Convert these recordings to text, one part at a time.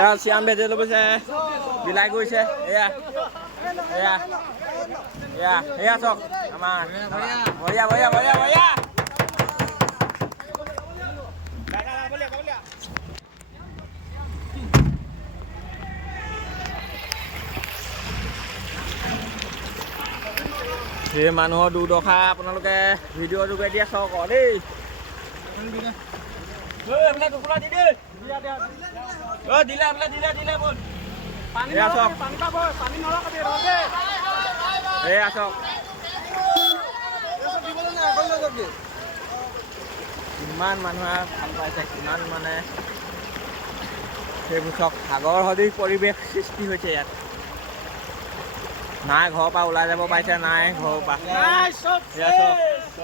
এয়া শ্যাম ভেজে লৈ গৈছে বিলাই গৈছে এয়া এয়া এয়া এয়া চাওক আমাৰ বঢ়িয়া বঢ়িয়া বঢ়িয়া বঢ়িয়া সেই মানুহৰ দুৰ্দশা আপোনালোকে ভিডিঅ' যোগেদি চাওক দেই কিমান মানুহে ভাল পাইছে কিমান মানে সেইবোৰ চাওক সাগৰ সদৃশ পৰিৱেশ সৃষ্টি হৈছে ইয়াত নাই ঘৰৰ পৰা ওলাই যাব পাইছে নাই ঘৰৰ পৰা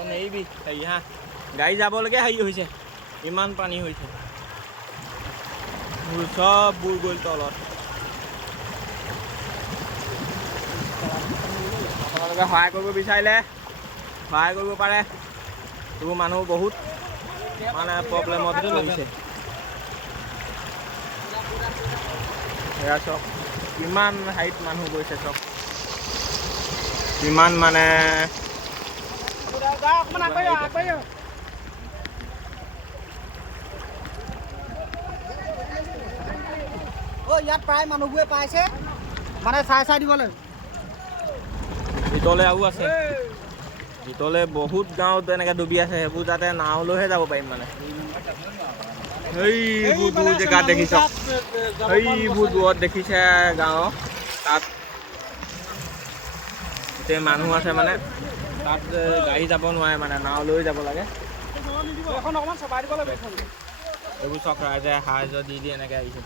নেৰিবি হেৰি হা গাড়ী যাবলৈকে হেৰি হৈছে ইমান পানী হৈছে চব বুৰ গ'ল তলত আপোনালোকে সহায় কৰিব বিচাৰিলে সহায় কৰিব পাৰে এইবোৰ মানুহ বহুত মানে প্ৰব্লেমত পৰিছে এয়া চাওক কিমান হাইট মানুহ গৈছে চাওক কিমান মানে ইয়াত প্ৰায় মানুহবোৰে পাইছে মানে চাই দিবলৈ ভিতৰলৈ আৰু আছে ভিতৰলৈ বহুত গাঁৱত এনেকৈ ডুবি আছে সেইবোৰ যাতে নাও লৈহে যাব পাৰিম মানে সেইবোৰ দূৰ জেগাত দেখিছ সেইবোৰ দূৰত দেখিছে গাঁৱৰ তাত গোটেই মানুহ আছে মানে তাত গাড়ী যাব নোৱাৰে মানে নাও লৈ যাব লাগে এইবোৰ চক ৰাইজে সাহায্য দি এনেকৈ আহিছে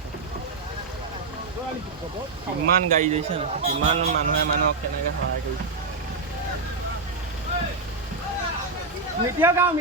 কিমান গাড়ী দিছে কিমান মানুহে মানুহক কেনেকৈ সহায় কৰিছে মিটিয়া গাঁও